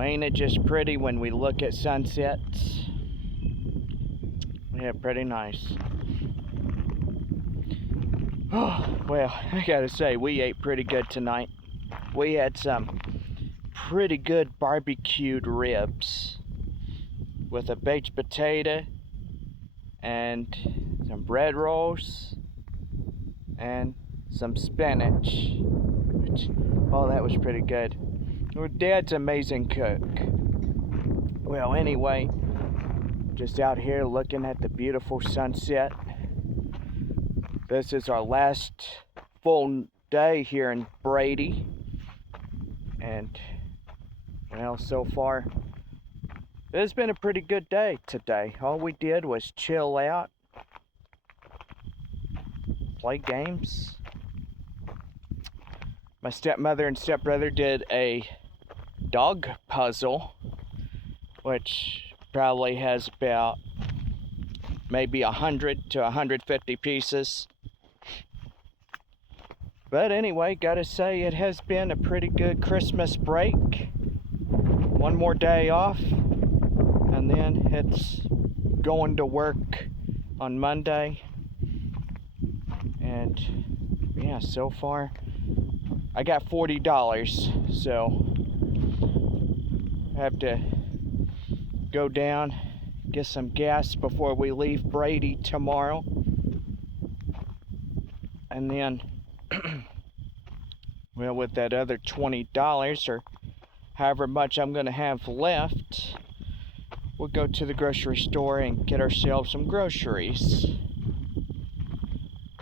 Well, ain't it just pretty when we look at sunsets? Yeah, pretty nice. Oh, well, I gotta say, we ate pretty good tonight. We had some pretty good barbecued ribs with a baked potato and some bread rolls and some spinach. Oh, that was pretty good. Well, Dad's an amazing cook. Well, anyway, just out here looking at the beautiful sunset. This is our last full day here in Brady. And, well, so far, it's been a pretty good day today. All we did was chill out, play games. My stepmother and stepbrother did a dog puzzle, which probably has about maybe 100 to 150 pieces. But anyway, gotta say, it has been a pretty good Christmas break. One more day off, and then it's going to work on Monday. And yeah, so far I got $40, so I have to go down, get some gas before we leave Brady tomorrow. And then well, with that other $20 or however much I'm going to have left, we'll go to the grocery store and get ourselves some groceries.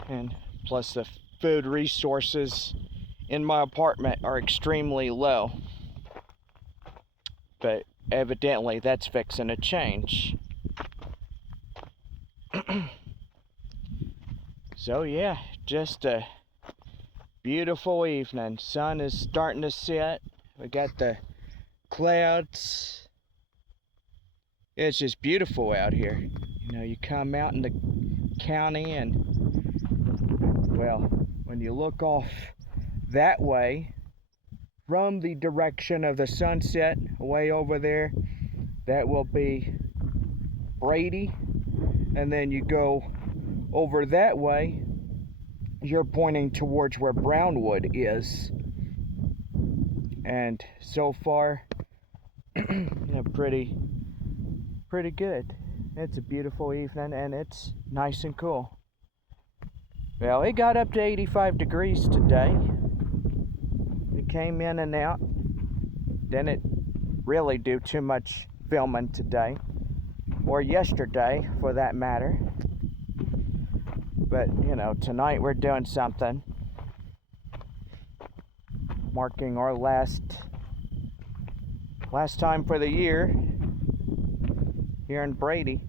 And plus the food resources in my apartment are extremely low. But evidently that's fixing to change. So yeah, just a beautiful evening. Sun is starting to set. We got the clouds. It's just beautiful out here. You know, you come out in the county and, well, when you look off that way from the direction of the sunset way over there, that will be Brady. And then you go over that way, you're pointing towards where Brownwood is. And so far, pretty good. It's a beautiful evening and it's nice and cool. Well, it got up to 85 degrees today. It came in and out. Didn't really do too much filming today, or yesterday for that matter. But, you know, tonight we're doing something, marking our last time for the year here in Brady.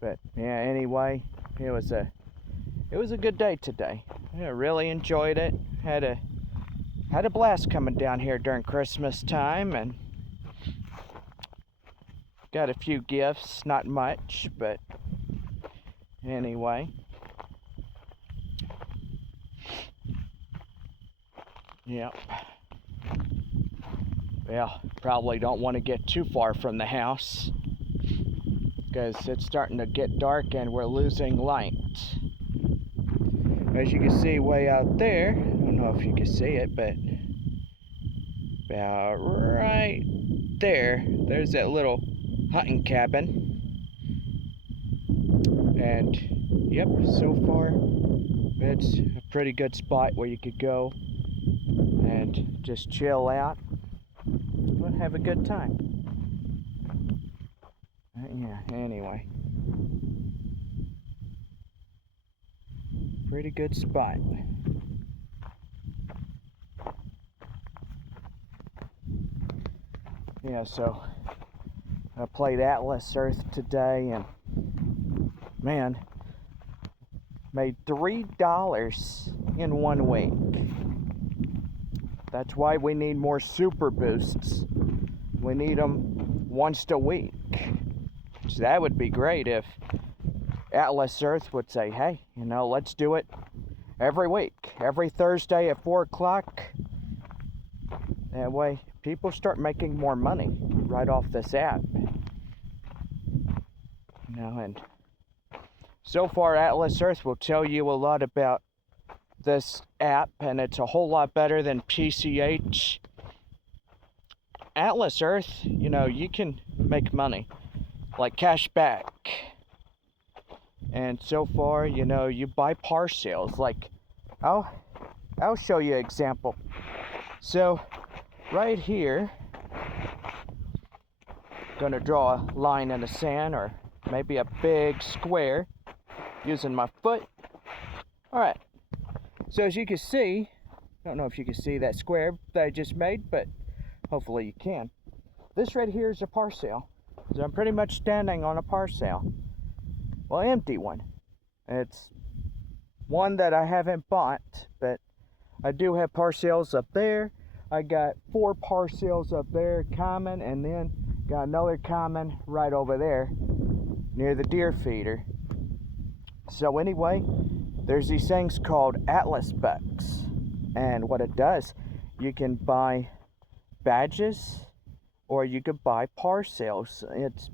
But yeah, anyway, it was a good day today. I really enjoyed it. Had a blast coming down here during Christmas time, and got a few gifts, not much, but anyway. Yep. Well, probably don't want to get too far from the house because it's starting to get dark and we're losing light. As you can see way out there, I don't know if you can see it, but about right there's that little hunting cabin. And yep, so far it's a pretty good spot where you could go and just chill out and have a good time. Yeah, anyway, pretty good spot. Yeah, so I played Atlas Earth today and man, made $3 in 1 week. That's why we need more super boosts. We need them once a week. So that would be great if Atlas Earth would say, hey, you know, let's do it every week, every Thursday at 4 o'clock. That way, people start making more money right off this app. And so far, Atlas Earth will tell you a lot about this app, and it's a whole lot better than PCH. Atlas Earth, you can make money, like cash back. And so far, you buy par sales. Like, I'll show you an example. So, right here, gonna draw a line in the sand, or maybe a big square using my foot. All right. So as you can see, I don't know if you can see that square that I just made, but hopefully you can. This right here is a par sale. So I'm pretty much standing on a par sale. Well, empty one. It's one that I haven't bought, but I do have par sales up there. I got 4 par sales up there, common, and then got another common right over there near the deer feeder. So anyway, there's these things called Atlas Bucks, and what it does, you can buy badges or you could buy par sales. It's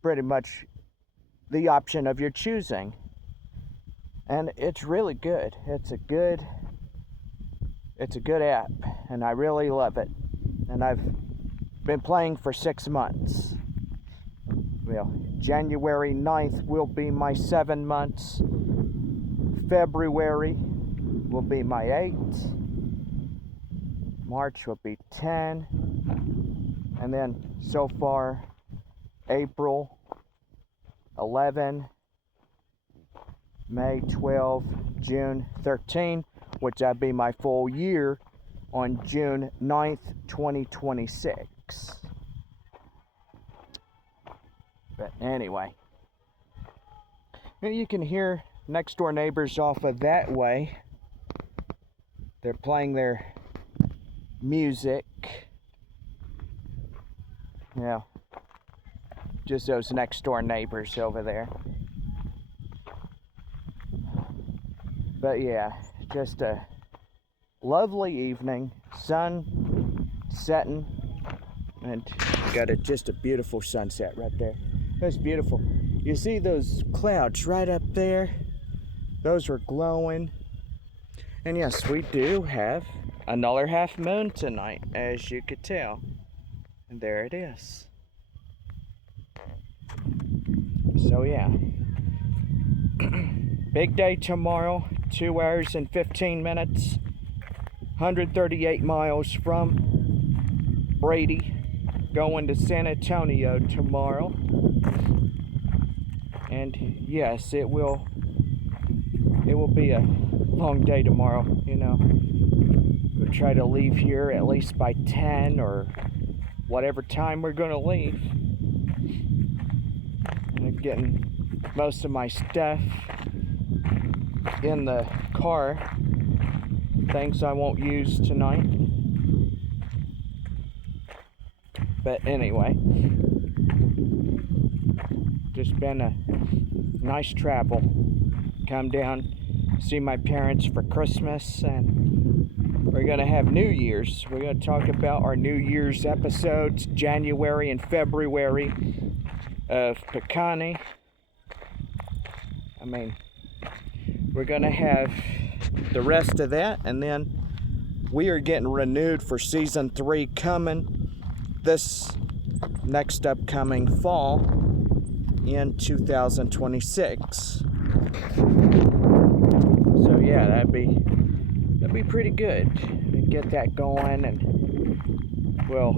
pretty much the option of your choosing, and it's really good. It's a good app, and I really love it, and I've been playing for 6 months. Well, January 9th will be my 7 months. February will be my 8. March will be 10. And then so far, April 11, May 12, June 13, which that'd be my full year on June 9th, 2026. But anyway, you can hear next door neighbors off of that way. They're playing their music. Just those next door neighbors over there. But yeah, just a lovely evening, sun setting, and got just a beautiful sunset right there. That's beautiful. You see those clouds right up there? Those are glowing. And yes, we do have another half moon tonight, as you could tell. And there it is. So yeah. Big day tomorrow, 2 hours and 15 minutes. 138 miles from Brady. Going to San Antonio tomorrow. And yes, it will be a long day tomorrow, We'll try to leave here at least by 10 or whatever time we're going to leave. I'm getting most of my stuff in the car, things I won't use tonight. But anyway, just been a nice travel. Come down, see my parents for Christmas, and we're gonna have New Year's. We're gonna talk about our New Year's episodes, January and February of Picani. We're gonna have the rest of that, and then we are getting renewed for season 3 coming this next upcoming fall in 2026. So yeah, that'd be pretty good to get that going, and we'll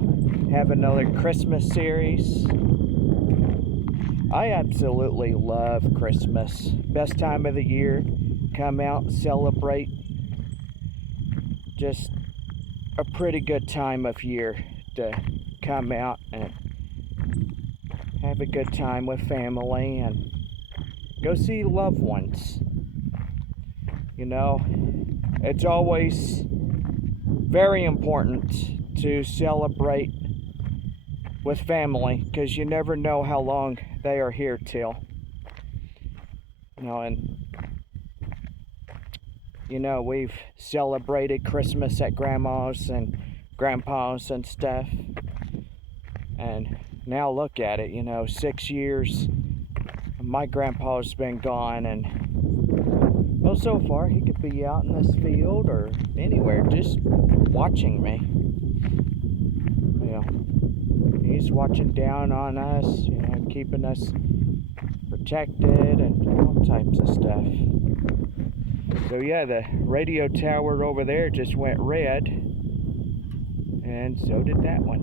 have another Christmas series. I absolutely love Christmas. Best time of the year. Come out, celebrate. Just a pretty good time of year to come out and have a good time with family and go see loved ones. It's always very important to celebrate with family, because you never know how long they are here till. And we've celebrated Christmas at Grandma's, and grandpas and stuff. And now look at it, 6 years my grandpa's been gone, and well, so far he could be out in this field or anywhere just watching me. He's watching down on us, keeping us protected and all types of stuff. So yeah, the radio tower over there just went red, and so did that one.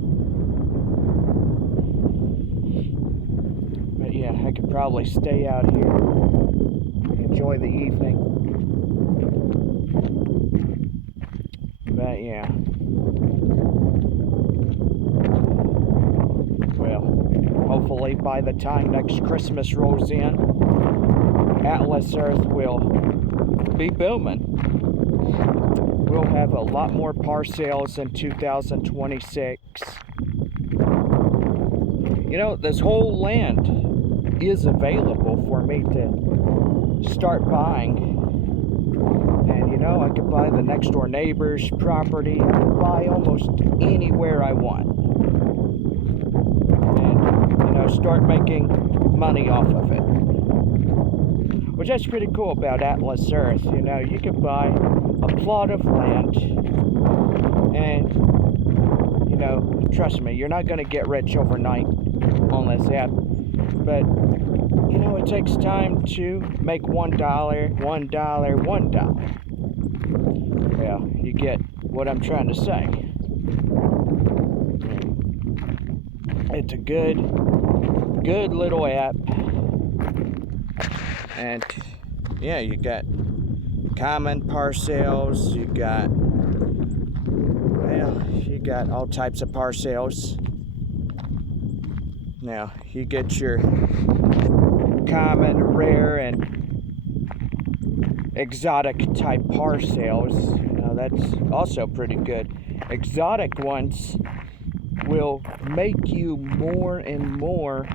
But yeah, I could probably stay out here, enjoy the evening. But yeah. Well, hopefully by the time next Christmas rolls in, Atlas Earth will be booming. We'll have a lot more parcels in 2026. This whole land is available for me to start buying. And I could buy the next door neighbor's property. I could buy almost anywhere I want. And, start making money off of it. Which that's pretty cool about Atlas Earth. You could buy a plot of land and, trust me, you're not going to get rich overnight on this app. But, it takes time to make $1, $1. Well, you get what I'm trying to say. It's a good little app. And yeah, you got common parcels, you got all types of parcels. Now, you get your common, rare, and exotic type parcels. That's also pretty good. Exotic ones will make you more and more,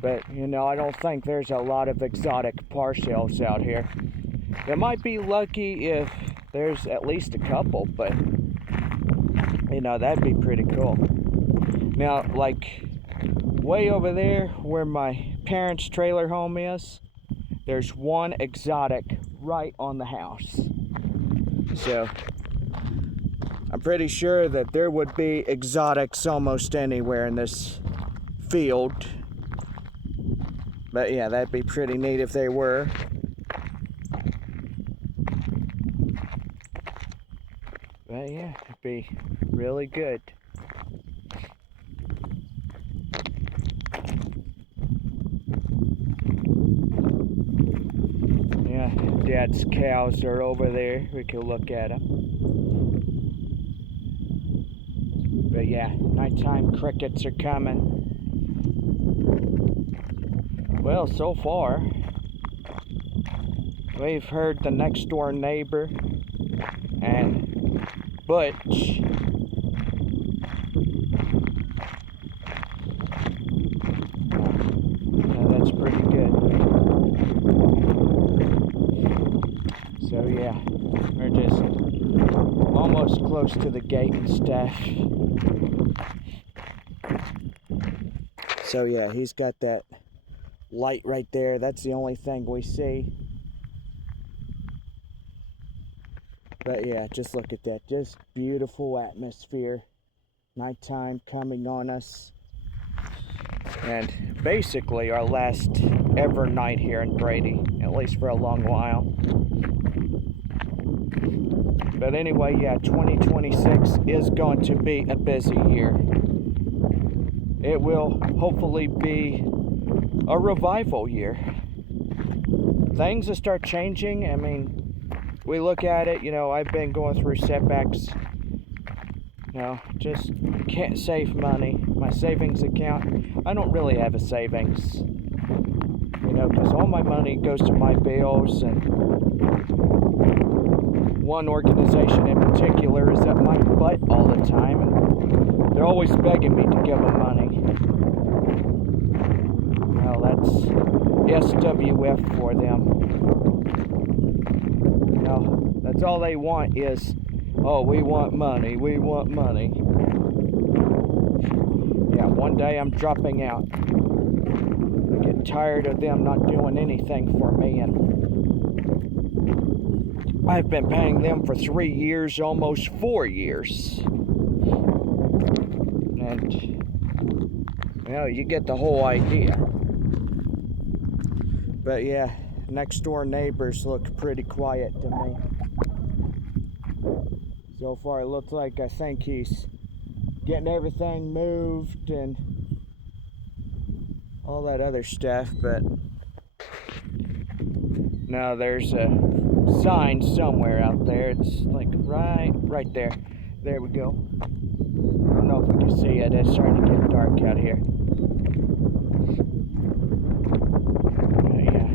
but I don't think there's a lot of exotic parcels out here. You might be lucky if there's at least a couple, but that'd be pretty cool. Now, like way over there where my parents' trailer home is, there's one exotic right on the house. So I'm pretty sure that there would be exotics almost anywhere in this field. But yeah, that'd be pretty neat if they were. But yeah, it'd be really good. Yeah, Dad's cows are over there. We can look at them. But yeah, nighttime crickets are coming. Well, so far, we've heard the next door neighbor and Butch. Now that's pretty good. So yeah, we're just almost close to the gate and stuff. So yeah, he's got that light right there. That's the only thing we see. But yeah, just look at that. Just beautiful atmosphere. Nighttime coming on us. And basically our last ever night here in Brady, at least for a long while. But anyway, yeah, 2026 is going to be a busy year. It will hopefully be a revival year. Things will start changing. I mean, we look at it, I've been going through setbacks. Just can't save money. My savings account, I don't really have a savings. Because all my money goes to my bills, and one organization in particular is at my butt all the time, and they're always begging me to give them money. Well, that's SWF for them. That's all they want is Oh, we want money, we want money. Yeah, one day I'm dropping out. I get tired of them not doing anything for me, and I've been paying them for 3 years, almost 4 years. And, you know, you get the whole idea. But yeah, next door neighbors look pretty quiet to me. So far it looks like I think he's getting everything moved and all that other stuff, but no, there's a sign somewhere out there. It's like right there. There we go. I don't know if we can see it. It's starting to get dark out here. Yeah.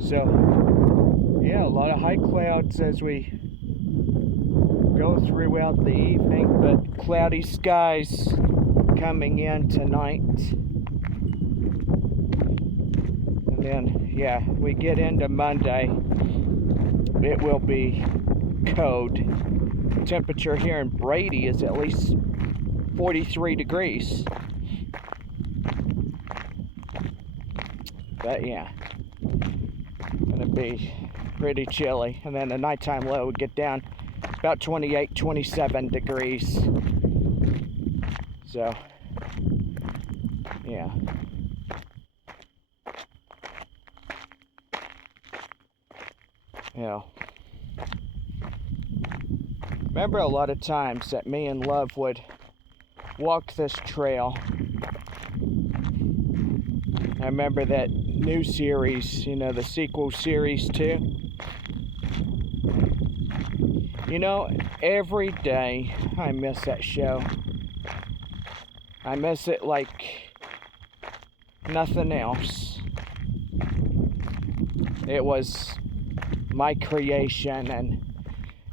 So, yeah, a lot of high clouds as we go throughout the evening, but cloudy skies coming in tonight. And then, yeah, we get into Monday, it will be cold. Temperature here in Brady is at least 43 degrees. But yeah, gonna be pretty chilly. And then the nighttime low would get down about 28, 27 degrees. So, yeah. You know, remember a lot of times that me and Love would walk this trail. I remember that new series, you know, the sequel series too. You know, every day I miss that show. I miss it like nothing else. It was my creation, and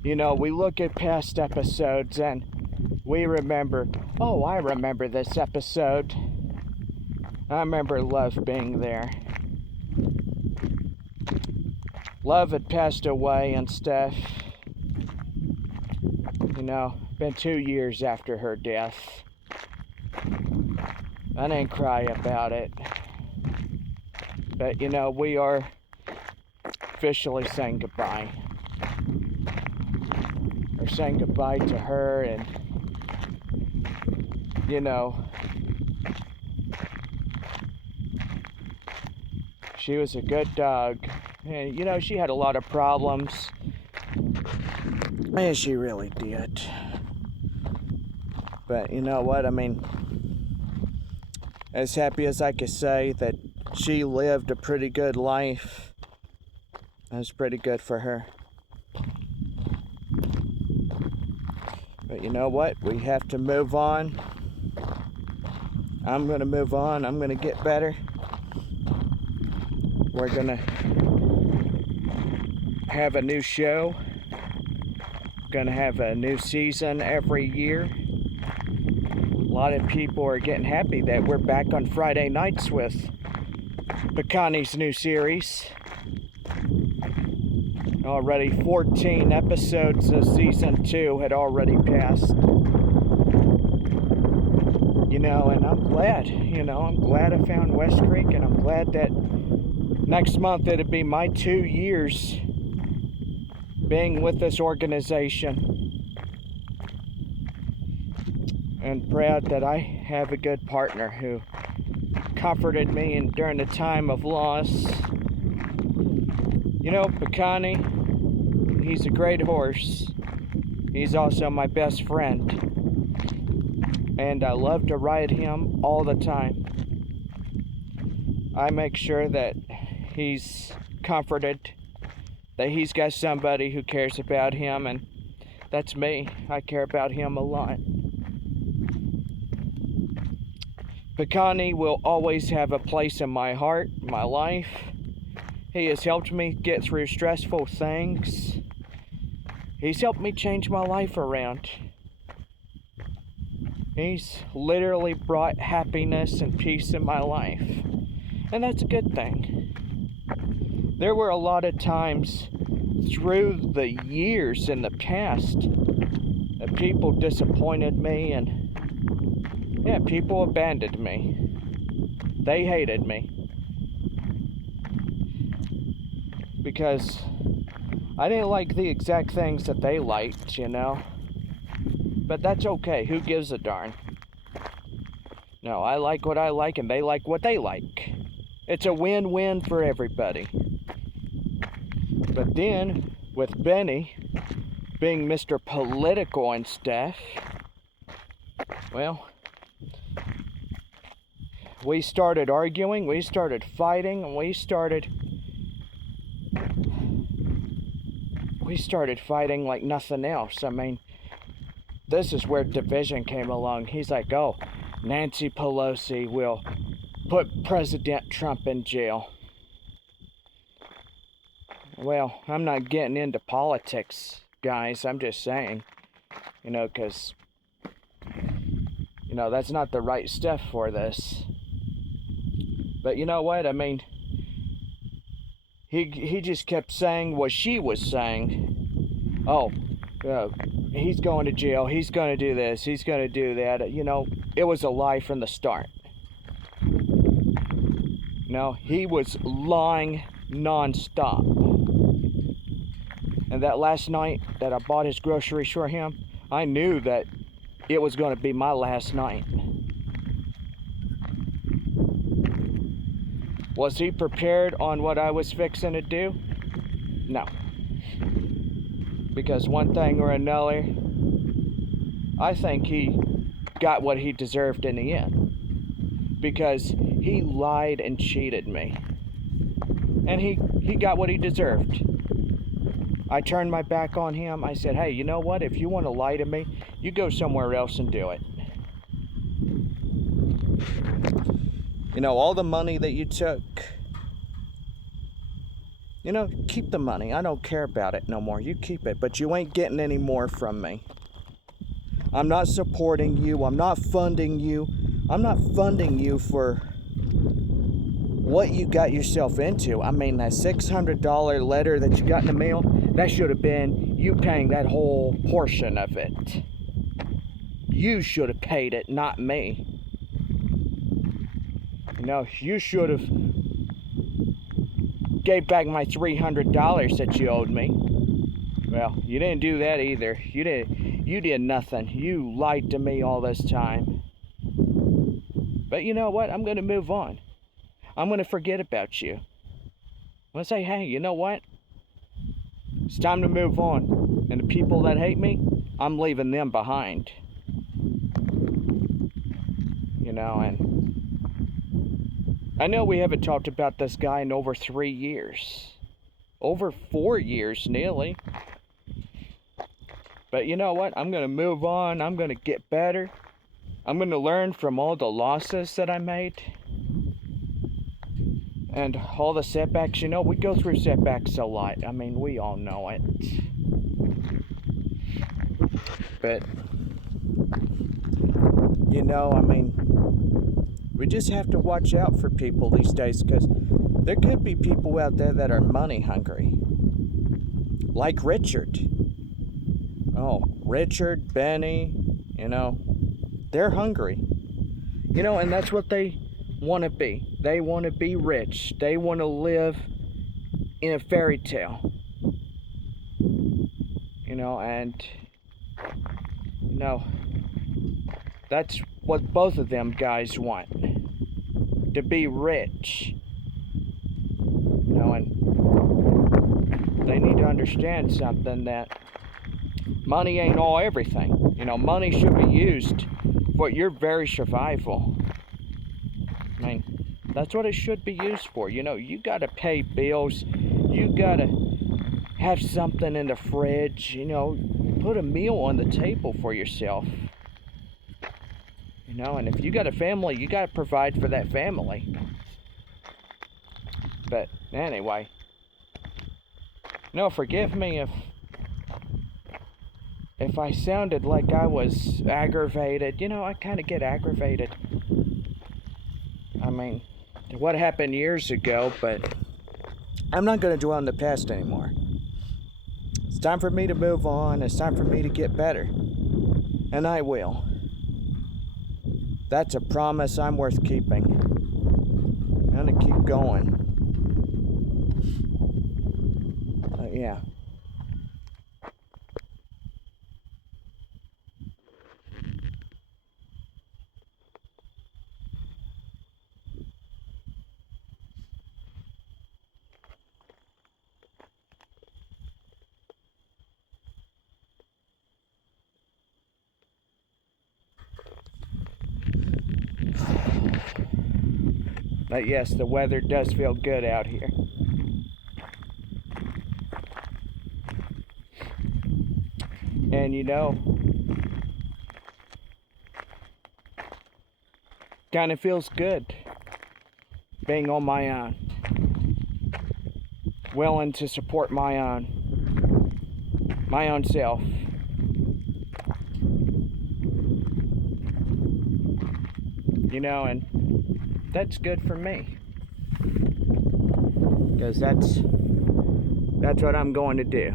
you know, we look at past episodes and we remember, oh, I remember this episode. I remember Love being there. Love had passed away and stuff. You know, been 2 years after her death. I didn't cry about it. But you know, we are officially saying goodbye. We're saying goodbye to her, and you know, she was a good dog. And you know, she had a lot of problems. And she really did. But you know what? I mean, as happy as I could say that she lived a pretty good life, that was pretty good for her. But you know what? We have to move on. I'm going to move on. I'm going to get better. We're going to have a new show. Going to have a new season every year. A lot of people are getting happy that we're back on Friday nights with Bakani's new series. Already 14 episodes of season 2 had already passed. You know, and I'm glad, you know, I'm glad I found West Creek, and I'm glad that next month it'll be my 2 years being with this organization. And proud that I have a good partner who comforted me during the time of loss. You know, Bakani, he's a great horse. He's also my best friend. And I love to ride him all the time. I make sure that he's comforted, that he's got somebody who cares about him, and that's me. I care about him a lot. Bakani will always have a place in my heart, my life. He has helped me get through stressful things. He's helped me change my life around. He's literally brought happiness and peace in my life. And that's a good thing. There were a lot of times through the years in the past The people disappointed me, and yeah, people abandoned me. They hated me because I didn't like the exact things that they liked, you know. But that's okay. Who gives a darn? No, I like what I like and they like what they like. It's a win-win for everybody. But then, with Benny being Mr. Political and stuff, well, we started arguing, we started fighting, and we started fighting like nothing else. I mean, this is where division came along. He's like, oh, Nancy Pelosi will put President Trump in jail. Well, I'm not getting into politics, guys. I'm just saying, you know, because, you know, that's not the right stuff for this. But you know what? I mean, he just kept saying what she was saying. Oh, he's going to jail. He's going to do this. He's going to do that. You know, it was a lie from the start. No, he was lying non-stop. And that last night that I bought his groceries for him, I knew that it was going to be my last night. Was he prepared on what I was fixing to do? No. Because one thing or another, I think he got what he deserved in the end. Because he lied and cheated me. And he got what he deserved. I turned my back on him. I said, hey, you know what? If you want to lie to me, you go somewhere else and do it. You know, all the money that you took, you know, keep the money. I don't care about it no more. You keep it, but you ain't getting any more from me. I'm not supporting you. I'm not funding you. I'm not funding you for what you got yourself into. I mean, that $600 letter that you got in the mail, that should have been you paying that whole portion of it. You should have paid it, not me. You know, you should have gave back my $300 that you owed me. Well, you didn't do that either. You did nothing. You lied to me all this time. But you know what? I'm going to move on. I'm going to forget about you. I'm going to say, hey, you know what? It's time to move on. And the people that hate me, I'm leaving them behind. You know, and I know we haven't talked about this guy in over 3 years. Over 4 years, nearly. But you know what? I'm going to move on. I'm going to get better. I'm going to learn from all the losses that I made. And all the setbacks. You know, we go through setbacks a lot. I mean, we all know it. But, you know, I mean, we just have to watch out for people these days, because there could be people out there that are money hungry. Like Richard. Oh, Richard, Benny, you know, they're hungry. You know, and that's what they want to be. They want to be rich. They want to live in a fairy tale. You know, and, you know, that's what both of them guys want. To be rich. You know, and they need to understand something, that money ain't all everything. You know, money should be used for your very survival. I mean, that's what it should be used for. You know, you gotta pay bills. You gotta have something in the fridge. You know, put a meal on the table for yourself. You know, and if you got a family, you got to provide for that family. But anyway, no, forgive me if I sounded like I was aggravated. You know, I kind of get aggravated. I mean, what happened years ago, but I'm not going to dwell in the past anymore. It's time for me to move on. It's time for me to get better. And I will. That's a promise I'm worth keeping. I'm gonna keep going. Yeah. But yes, the weather does feel good out here. And you know, kind of feels good being on my own. Willing to support my own self. You know, and that's good for me. Because that's what I'm going to do.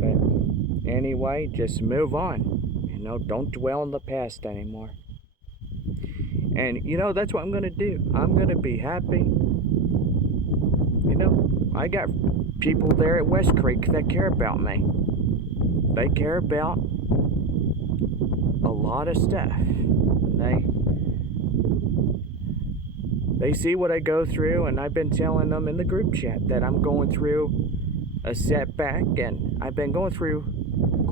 But anyway, just move on. You know, don't dwell in the past anymore. And you know, that's what I'm going to do. I'm going to be happy. You know, I got people there at West Creek that care about me. They care about a lot of stuff. They see what I go through, and I've been telling them in the group chat that I'm going through a setback, and I've been going through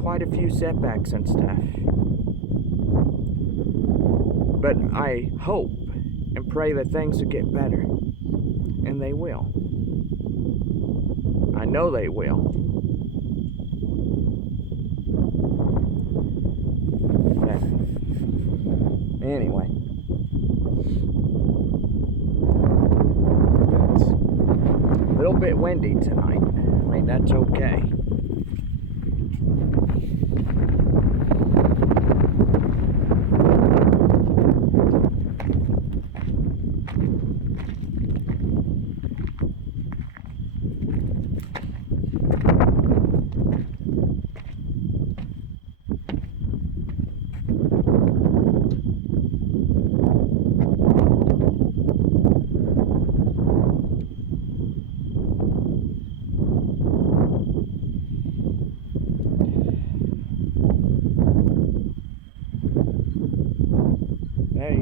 quite a few setbacks and stuff. But I hope and pray that things will get better, and they will. I know they will. Anyway, it's a little bit windy tonight. I mean, that's okay.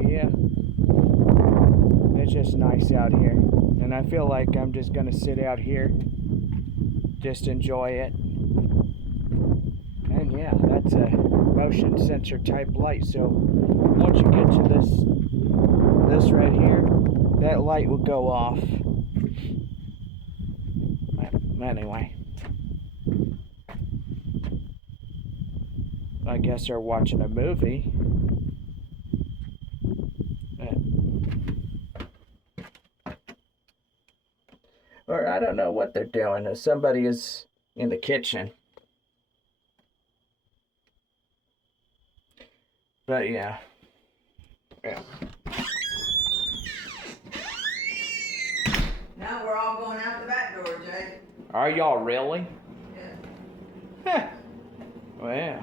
Yeah, it's just nice out here, and I feel like I'm just gonna sit out here, just enjoy it. And yeah, that's a motion sensor type light, so once you get to this right here, that light will go off. Anyway, I guess they're watching a movie. Or I don't know what they're doing. Somebody is in the kitchen. But yeah. Now we're all going out the back door, Jay. Are y'all really? Yeah. Well, yeah.